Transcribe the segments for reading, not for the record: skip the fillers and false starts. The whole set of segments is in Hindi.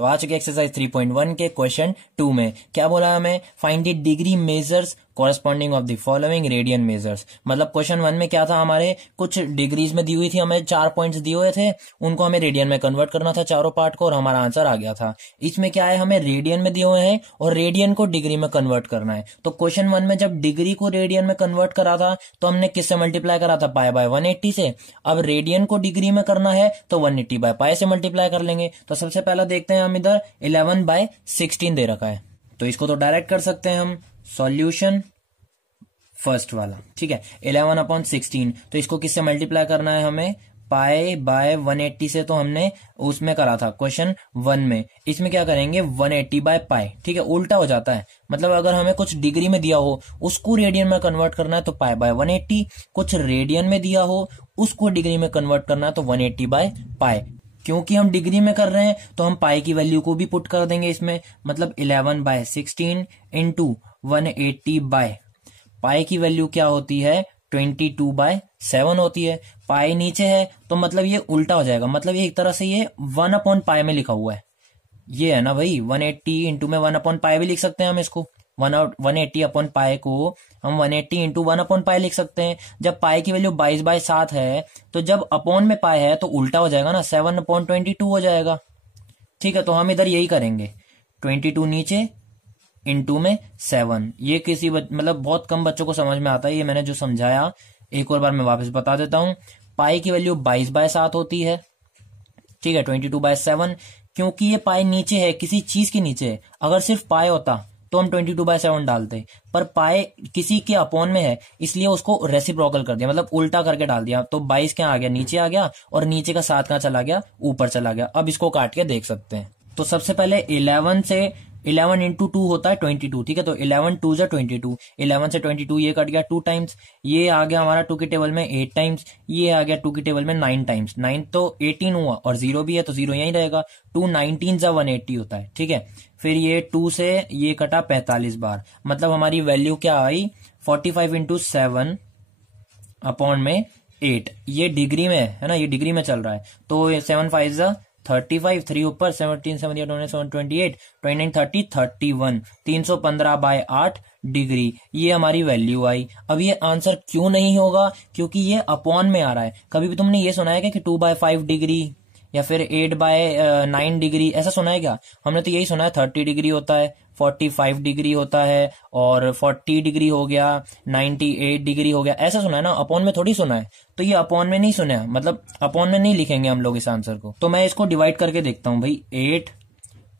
तो आ चुके एक्सरसाइज 3.1 के क्वेश्चन 2 में क्या बोला हमें, find the degree measures corresponding of the following radian measures. मतलब क्वेश्चन 1 में क्या था, हमारे कुछ डिग्रीज में दी हुई थी, हमें 4 पॉइंट्स दिए हुए थे, उनको हमें रेडियन में कन्वर्ट करना था चारों पार्ट को, और हमारा आंसर आ गया था। इसमें क्या है, हमें रेडियन में दिए हुए हैं और रेडियन को डिग्री में कन्वर्ट करना है। तो क्वेश्चन 1 में जब डिग्री को रेडियन में कन्वर्ट करा था तो हमने किससे मल्टीप्लाई करा था, पाई बाय 180 से। अब रेडियन को डिग्री में करना है तो 180 बाय पाई से मल्टीप्लाई कर लेंगे। तो सबसे पहला देखते हैं, हम इधर 11/16 दे रखा है, तो इसको तो डायरेक्ट कर सकते हैं हम। सॉल्यूशन फर्स्ट वाला, ठीक है, 11/16, तो इसको किससे मल्टीप्लाई करना है हमें, पाई बाय 180 से। तो हमने उसमें करा था क्वेश्चन 1 में, इसमें क्या करेंगे 180 बाय पाई, ठीक है, उल्टा हो जाता है। मतलब अगर हमें कुछ डिग्री में दिया हो उसको रेडियन में कन्वर्ट करना है तो पाई बाय 180, कुछ रेडियन में दिया हो उसको डिग्री में कन्वर्ट करना है तो 180 बाय पाई। क्योंकि हम डिग्री में कर रहे हैं तो हम पाई की वैल्यू को भी पुट कर देंगे इसमें। मतलब 11/16 इंटू 180 बाय पाई की वैल्यू क्या होती है, 22/7 होती है। पाई नीचे है तो मतलब ये उल्टा हो जाएगा, मतलब ये एक तरह से ये 1/पाई में लिखा हुआ है, ये है ना भाई। 180 इंटू में 1/पाई भी लिख सकते हैं हम इसको, 180/पाई को हम 180 इंटू 1/पाई लिख सकते हैं। जब पाई की वैल्यू 22/7 है तो जब अपॉन में पाई है तो उल्टा हो जाएगा ना, 7/22 हो जाएगा। ठीक है, तो हम इधर यही करेंगे, 22 नीचे इंटू में 7। ये किसी मतलब बहुत कम बच्चों को समझ में आता है, ये मैंने जो समझाया एक और बार मैं वापस बता देता हूं। पाई की वैल्यू 22/7 होती है, ठीक है, 22/7। क्योंकि ये पाई नीचे है, किसी चीज के नीचे है, अगर सिर्फ पाई होता तो हम 22/7 डालते, पर पाई किसी के अपॉन में है इसलिए उसको रेसिप्रोकल कर दिया, मतलब उल्टा करके डाल दिया। तो 22 क्या आ गया, नीचे आ गया, और नीचे का 7 कहां चला गया, ऊपर चला गया। अब इसको काट के देख सकते हैं। तो सबसे पहले 11 इंटू 2 होता है 22, ठीक है, तो 11 2 जा 22, 11 से 22 ये कट गया 2 टाइम्स, ये आ गया हमारा 2 की टेबल में 8 टाइम्स, ये आ गया 2 की टेबल में 9 टाइम्स, 9 तो 18 हुआ, और 0 भी है तो 0 यहीं रहेगा। 2 19 जा 180 होता है, ठीक है। फिर ये 2 से ये कटा 45 बार, मतलब हमारी वैल्यू क्या आई, 45 इंटू 7 अपॉन में 8। ये डिग्री में है ना, ये डिग्री में चल रहा है, तो 7 5 जा 35, 3 ऊपर 17 7 8 28 29 30 31, 315/8 डिग्री, ये हमारी वैल्यू आई। अब ये आंसर क्यों नहीं होगा, क्योंकि ये अपॉन में आ रहा है। कभी भी तुमने ये सुना है कि 2/5 डिग्री या फिर 8/9 डिग्री, ऐसा सुना है क्या? हमने तो यही सुना है 30 डिग्री होता है, 45 डिग्री होता है, और 40 डिग्री हो गया, 98 डिग्री हो गया, ऐसा सुना है ना, अपॉन में थोड़ी सुना है। तो ये अपॉन में नहीं सुना है, मतलब अपॉन में नहीं लिखेंगे हम लोग इस आंसर को। तो मैं इसको डिवाइड करके देखता हूं भाई, 8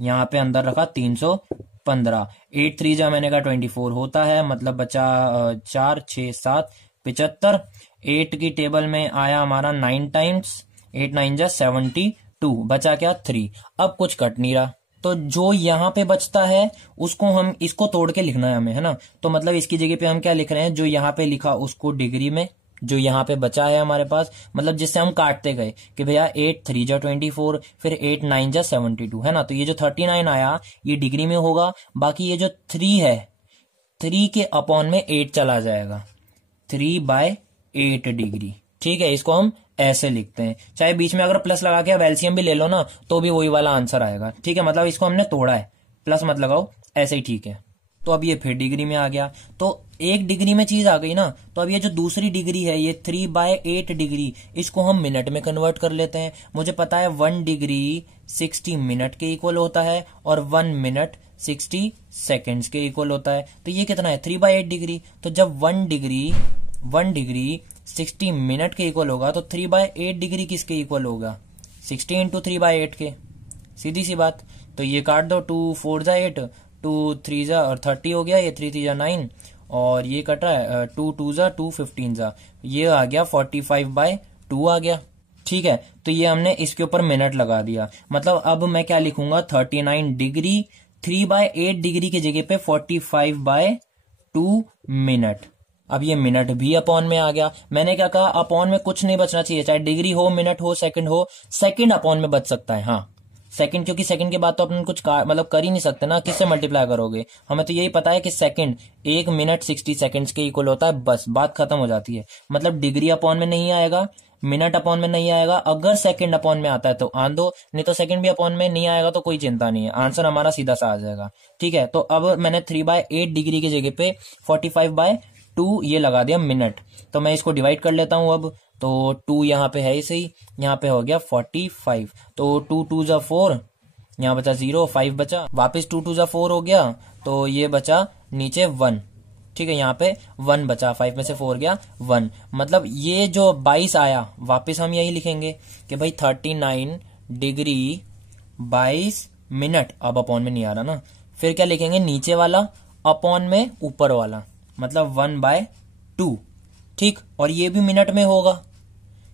यहाँ पे अंदर रखा 315, 8 3 जा मैंने कहा 24 होता है, मतलब बचा 4 6 7 75। 8 की टेबल में आया हमारा 9 टाइम्स, 8 9 जा 72, बचा क्या 3। अब कुछ कट नहीं रहा, तो जो यहाँ पे बचता है उसको हम इसको तोड़ के लिखना है हमें, है ना। तो मतलब इसकी जगह पे हम क्या लिख रहे हैं, जो यहाँ पे लिखा उसको डिग्री में, जो यहाँ पे बचा है हमारे पास, मतलब जिससे हम काटते गए कि भैया 8 3 जा 24, फिर 8 9 जा 72, है ना। तो ये जो 39 आया ये डिग्री में होगा, बाकी ये जो 3 है 3 के अपॉन में 8 चला जाएगा, 3/8 डिग्री, ठीक है। इसको हम ऐसे लिखते हैं, चाहे बीच में अगर प्लस लगा के एलसीएम भी ले लो ना तो भी वही वाला आंसर आएगा, ठीक है। मतलब इसको हमने तोड़ा है, प्लस मत लगाओ, ऐसे ही ठीक है। तो अब ये फिर डिग्री में आ गया, तो एक डिग्री में चीज आ गई ना। तो अब ये जो दूसरी डिग्री है ये 3/8 डिग्री, इसको हम मिनट में कन्वर्ट कर लेते हैं। मुझे पता है 1 डिग्री 60 मिनट के इक्वल होता है, और 1 मिनट 60 सेकेंड्स के इक्वल होता है। तो ये कितना है 3/8 डिग्री। तो जब 1 डिग्री 60 मिनट के इक्वल होगा तो 3/8 डिग्री किसके इक्वल होगा, 60 इंटू 3/8 के, सीधी सी बात। तो ये काट दो, 2 4 जा 8, 2 3 जा और 30 हो गया, ये 3 3 जा 9, और ये कट रहा है 2 2 जा 2 15 जा, ये आ गया 45/2 आ गया, ठीक है। तो ये हमने इसके ऊपर मिनट लगा दिया। मतलब अब मैं क्या लिखूंगा, 39 डिग्री 3/8 डिग्री की जगह पे 45/2 मिनट। अब ये मिनट भी अपॉन में आ गया। मैंने क्या कहा, अपॉन में कुछ नहीं बचना चाहिए, चाहे डिग्री हो, मिनट हो, सेकंड हो, सेकंड अपॉन में बच सकता है, हाँ। सेकंड, क्योंकि सेकंड के बाद तो अपन कुछ मतलब कर ही नहीं सकते ना, किससे मल्टीप्लाई करोगे। हमें तो यही पता है कि सेकंड 1 मिनट 60 सेकंड्स के इक्वल होता है, बस बात खत्म हो जाती है। मतलब डिग्री अपॉन में नहीं आएगा, मिनट अपॉन में नहीं आएगा। अगर सेकंड अपॉन में आता है तो आन दो, नहीं तो सेकंड भी अपॉन में नहीं आएगा तो कोई चिंता नहीं है, आंसर हमारा सीधा सा आ जाएगा। ठीक है, तो अब मैंने 3/8 डिग्री की जगह पे 45/2 ये लगा दिया मिनट। तो मैं इसको डिवाइड कर लेता हूं अब। तो 2 यहाँ पे है ही सही, यहाँ पे हो गया 45। तो 2 2 जा 4, यहाँ बचा 0, 5 बचा, वापस 2 2 जा 4 हो गया, तो ये बचा नीचे 1। ठीक है, यहाँ पे 1 बचा, 5 में से 4 गया 1। मतलब ये जो 22 आया, वापस हम यही लिखेंगे कि भाई 39 डिग्री 22 मिनट। अब अपॉन में नहीं आ रहा ना, फिर क्या लिखेंगे, नीचे वाला अपॉन में ऊपर वाला, मतलब 1/2। ठीक, और ये भी मिनट में होगा,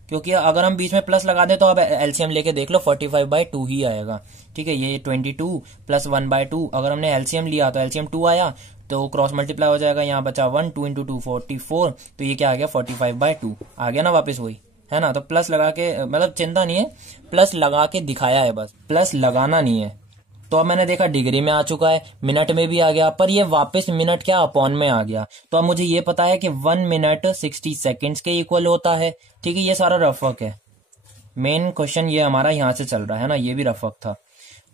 क्योंकि अगर हम बीच में प्लस लगा दें तो अब एलसीएम लेके देख लो 45/2 ही आएगा। ठीक है, ये 22 प्लस 1/2, अगर हमने एलसीएम लिया तो एलसीएम 2 आया, तो क्रॉस मल्टीप्लाई हो जाएगा, यहाँ बचा 1, 2 × 2 44, तो ये क्या आ गया 45/2 आ गया ना वापस वही, है ना। तो प्लस लगा के, मतलब चिंता नहीं है, प्लस लगा के दिखाया है बस, प्लस लगाना नहीं है। तो अब मैंने देखा डिग्री में आ चुका है, मिनट में भी आ गया, पर ये वापस मिनट क्या अपॉन में आ गया। तो अब मुझे ये पता है कि 1 मिनट 60 सेकंड्स के इक्वल होता है। ठीक है, ये सारा रफ वर्क है, मेन क्वेश्चन ये हमारा यहाँ से चल रहा है ना, ये भी रफ वर्क था।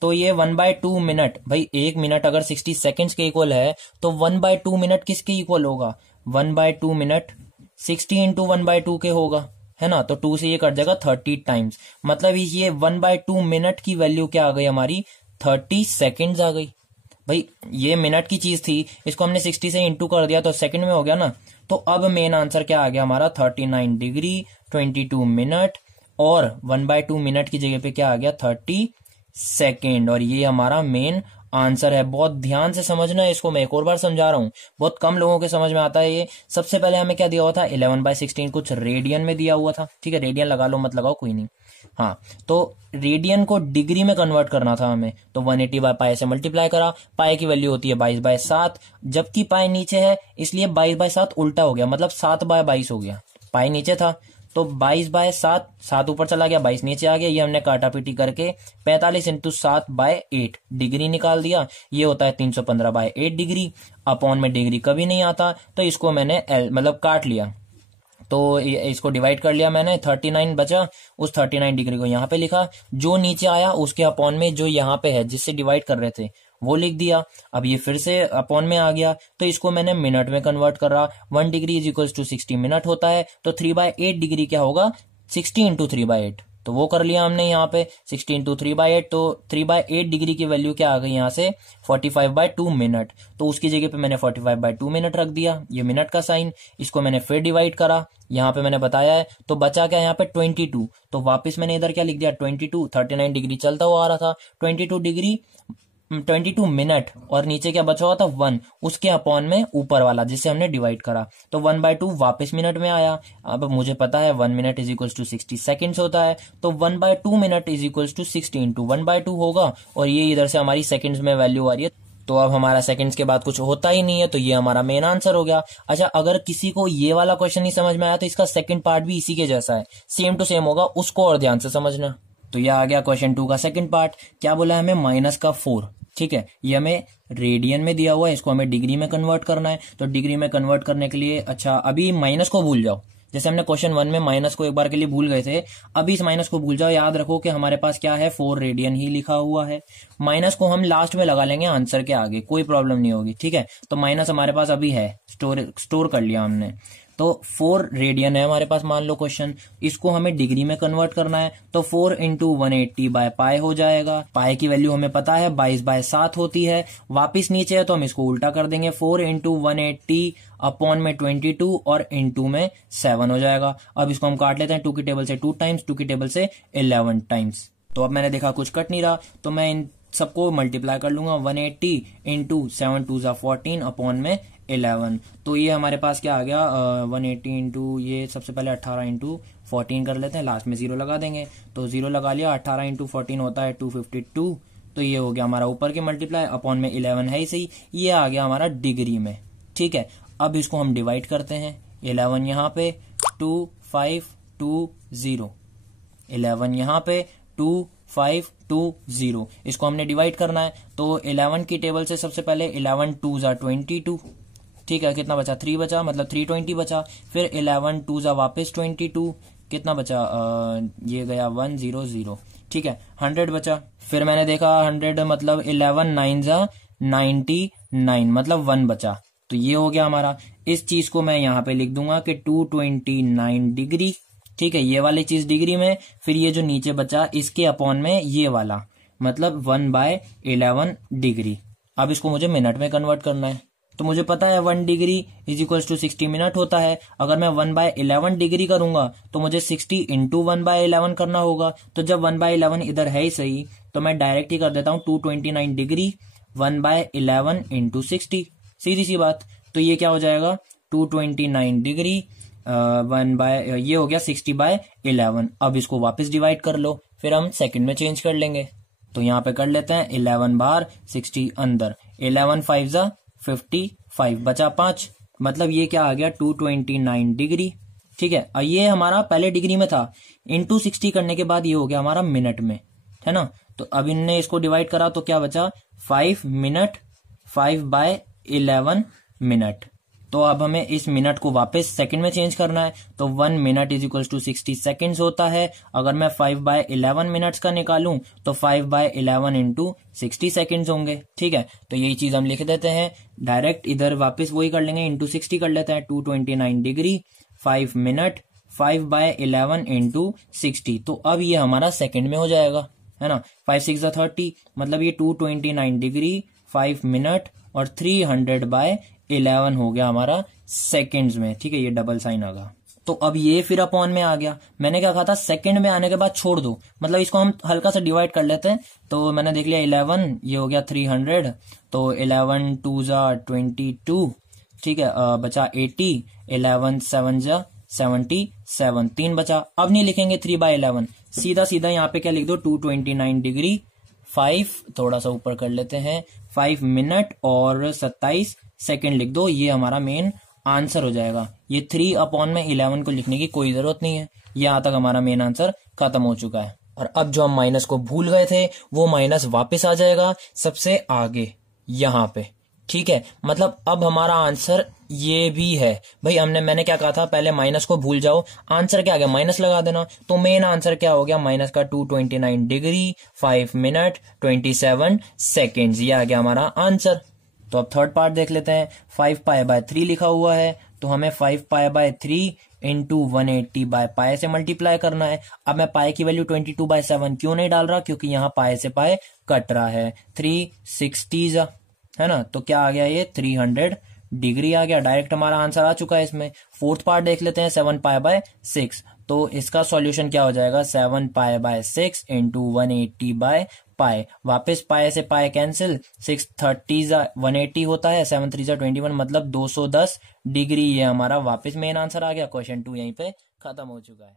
तो ये 1/2 मिनट, भाई 1 मिनट अगर 60 सेकंड्स के इक्वल है तो 1/2 मिनट किसके इक्वल होगा, 1/2 मिनट 60 × 1/2 के होगा, है ना। तो 2 से ये कट जाएगा 30 टाइम्स, मतलब ये 1/2 मिनट की वैल्यू क्या आ गई हमारी, 30 सेकंड्स आ गई। भाई ये मिनट की चीज थी, इसको हमने 60 से इंटू कर दिया तो सेकंड में हो गया ना। तो अब मेन आंसर क्या आ गया हमारा, 39 डिग्री 22 मिनट, और 1/2 मिनट की जगह पे क्या आ गया 30 सेकेंड, और ये हमारा मेन आंसर है। बहुत ध्यान से समझना है इसको, मैं एक और बार समझा रहा हूँ, बहुत कम लोगों के समझ में आता है ये। सबसे पहले हमें क्या दिया हुआ था, 11/16 कुछ रेडियन में दिया हुआ था। ठीक है, रेडियन लगा लो मत लगाओ कोई नहीं, हाँ। तो रेडियन को डिग्री में कन्वर्ट करना था हमें, तो 180/पाई से मल्टीप्लाई करा, पाई की वैल्यू होती है 22/7, जबकि पाई नीचे है इसलिए 22/7 उल्टा हो गया, मतलब 7/22 हो गया। पाई नीचे था तो 22/7, 7 ऊपर चला गया, 22 नीचे आ गया, ये हमने काटा पीटी करके 45 × 7/8 डिग्री निकाल दिया, ये होता है 315/8 डिग्री। अपॉन में डिग्री कभी नहीं आता, तो इसको मैंने मतलब काट लिया, तो इसको डिवाइड कर लिया मैंने, 39 बचा, उस 39 डिग्री को यहाँ पे लिखा, जो नीचे आया उसके अपॉन में जो यहाँ पे है जिससे डिवाइड कर रहे थे वो लिख दिया। अब ये फिर से अपॉन में आ गया, तो इसको मैंने मिनट में कन्वर्ट कर रहा, 1 डिग्री = 60 मिनट होता है, तो 3/8 डिग्री क्या होगा, 60 × 3/8, तो वो कर लिया हमने यहाँ पे 60 × 3/8, तो 3/8 डिग्री की वैल्यू क्या आ गई यहाँ से 45/2 मिनट, तो उसकी जगह पे मैंने 45/2 मिनट रख दिया, ये मिनट का साइन। इसको मैंने फिर डिवाइड करा, यहाँ पे मैंने बताया है, तो बचा क्या यहाँ पे 22, तो वापस मैंने इधर क्या लिख दिया 22, 39 डिग्री चलता हुआ आ रहा था, 22 मिनट, और नीचे क्या बचा हुआ था 1, उसके अपॉन में ऊपर वाला जिससे हमने डिवाइड करा, तो 1/2 वापस मिनट में आया। अब मुझे पता है 1 मिनट = 60 सेकंड्स होता है, तो 1/2 मिनट = 60 × 1/2 होगा, और ये इधर से हमारी सेकंड्स में वैल्यू आ रही है, तो अब हमारा सेकंड्स के बाद कुछ होता ही नहीं है, तो ये हमारा मेन आंसर हो गया। अच्छा, अगर किसी को ये वाला क्वेश्चन नहीं समझ में आया तो इसका सेकंड पार्ट भी इसी के जैसा है, सेम टू सेम होगा, उसको और ध्यान से समझना। तो यह आ गया क्वेश्चन 2 का सेकंड पार्ट। क्या बोला हमें, -4। ठीक है, ये हमें रेडियन में दिया हुआ है, इसको हमें डिग्री में कन्वर्ट करना है, तो डिग्री में कन्वर्ट करने के लिए, अच्छा अभी माइनस को भूल जाओ, जैसे हमने क्वेश्चन 1 में माइनस को एक बार के लिए भूल गए थे, अभी इस माइनस को भूल जाओ, याद रखो कि हमारे पास क्या है 4 रेडियन ही लिखा हुआ है। माइनस को हम लास्ट में लगा लेंगे आंसर के आगे, कोई प्रॉब्लम नहीं होगी। ठीक है, तो माइनस हमारे पास अभी है, स्टोर कर लिया हमने, तो 4 रेडियन है हमारे पास, मान लो क्वेश्चन, इसको हमें डिग्री में कन्वर्ट करना है, तो 4 × 180/पाई हो जाएगा। पाई की वैल्यू हमें पता है 22/7 होती है, वापिस नीचे है तो हम इसको उल्टा कर देंगे, 4 × 180 अपॉन में 22 और इंटू में 7 हो जाएगा। अब इसको हम काट लेते हैं, 2 की टेबल से 2 टाइम्स, 2 की टेबल से 11 टाइम्स। तो अब मैंने देखा कुछ कट नहीं रहा, तो मैं इन सबको मल्टीप्लाई कर लूंगा, 180 × 7 2 = 14 अपॉन में 11, तो ये हमारे पास क्या आ गया 180 इंटू, ये सबसे पहले 18 × 14 कर लेते हैं, लास्ट में 0 लगा देंगे, तो 0 लगा लिया, 18 × 14 होता है 252, तो ये हो गया हमारा ऊपर के मल्टीप्लाई, अपॉन में 11 है ही सही, ये आ गया हमारा डिग्री में। ठीक है, अब इसको हम डिवाइड करते हैं, 11 यहाँ पे 2520, 11 यहाँ पे 2520, 0। इसको हमने डिवाइड करना है, तो 11 की टेबल से सबसे पहले 11 2 जा 22, ठीक है, कितना बचा 3 बचा, मतलब 320 बचा। फिर 11 2 जा वापस 22, कितना बचा ये गया 100, ठीक है, 100 बचा। फिर मैंने देखा 100 मतलब 11 9 जा 99, मतलब 1 बचा। तो ये हो गया हमारा। इस चीज को मैं यहाँ पे लिख दूंगा कि 229 डिग्री, ठीक है, ये वाली चीज डिग्री में। फिर ये जो नीचे बचा इसके अपॉन में ये वाला, मतलब 1/11 डिग्री। अब इसको मुझे मिनट में कन्वर्ट करना है, तो मुझे पता है 1 degree is equal to 60 minute होता है। अगर मैं 1/11 डिग्री करूंगा तो मुझे 60 इंटू 1/11 करना होगा। तो जब 1/11 इधर है ही सही, तो मैं डायरेक्ट ही कर देता हूं 229 डिग्री 1/11 इंटू 60, सीधी सी बात। तो ये क्या हो जाएगा 229 डिग्री ये हो गया 60/11। अब इसको वापस डिवाइड कर लो, फिर हम सेकंड में चेंज कर लेंगे। तो यहाँ पे कर लेते हैं 11 बाहर 60 अंदर, 11 5 जा 55 बचा 5, मतलब ये क्या आ गया 229 डिग्री, ठीक है। और ये हमारा पहले डिग्री में था, इंटू 60 करने के बाद ये हो गया हमारा मिनट में, है ना। तो अब इनने इसको डिवाइड करा तो क्या बचा 5 मिनट, 5/11 मिनट। तो अब हमें इस मिनट को वापस सेकंड में चेंज करना है, तो 1 minute is equal to 60 seconds होता है। अगर मैं 5/11 मिनट्स का निकालूं तो 5/11 इंटू 60 सेकेंड्स होंगे, ठीक है। तो यही चीज हम लिख देते हैं डायरेक्ट, इधर वापस वही कर लेंगे, इंटू 60 कर लेते हैं, 229 डिग्री 5 मिनट 5/11 इंटू 60। तो अब ये हमारा सेकंड में हो जाएगा, है ना। 5 6 30, मतलब ये 229 डिग्री 5 मिनट और 300/11 हो गया हमारा सेकेंड्स में, ठीक है, ये डबल साइन आ गया। तो अब ये फिर अपॉन में आ गया। मैंने क्या कहा था सेकंड में आने के बाद छोड़ दो, मतलब इसको हम हल्का सा डिवाइड कर लेते हैं। तो मैंने देख लिया 11, ये हो गया 300, तो 11 2 जा 22, ठीक है, बचा 80, 11 7 जा 77, 3 बचा। अब नहीं लिखेंगे 3/11, सीधा सीधा यहाँ पे क्या लिख दो 229 डिग्री 5, थोड़ा सा ऊपर कर लेते हैं, 5 मिनट और 27 सेकेंड लिख दो। ये हमारा मेन आंसर हो जाएगा। ये 3/11 को लिखने की कोई जरूरत नहीं है, यहाँ तक हमारा मेन आंसर खत्म हो चुका है। और अब जो हम माइनस को भूल गए थे वो माइनस वापस आ जाएगा सबसे आगे यहाँ पे, ठीक है। मतलब अब हमारा आंसर ये भी है भाई। मैंने क्या कहा था, पहले माइनस को भूल जाओ, आंसर क्या आ गया माइनस लगा देना। तो मेन आंसर क्या हो गया माइनस का 229 डिग्री 5 मिनट 27 सेकेंड्स, ये आ गया हमारा आंसर। तो अब थर्ड पार्ट देख लेते हैं। 5π/3 लिखा हुआ है, तो हमें 5π/3 इंटू 180/π से मल्टीप्लाई करना है। अब मैं पाई की वैल्यू 22/7 क्यों नहीं डाल रहा, क्योंकि यहाँ पाई से पाई कट रहा है। 360 है ना, तो क्या आ गया ये 300 डिग्री आ गया। डायरेक्ट हमारा आंसर आ चुका है इसमें। फोर्थ पार्ट देख लेते हैं 7π/6, तो इसका सॉल्यूशन क्या हो जाएगा 7π/6 इंटू 180/π। वापस पाए से पाए कैंसिल, 6 30 180 होता है, 7 3 21, मतलब 210 डिग्री। ये हमारा वापस मेन आंसर आ गया। क्वेश्चन 2 यहीं पे खत्म हो चुका है।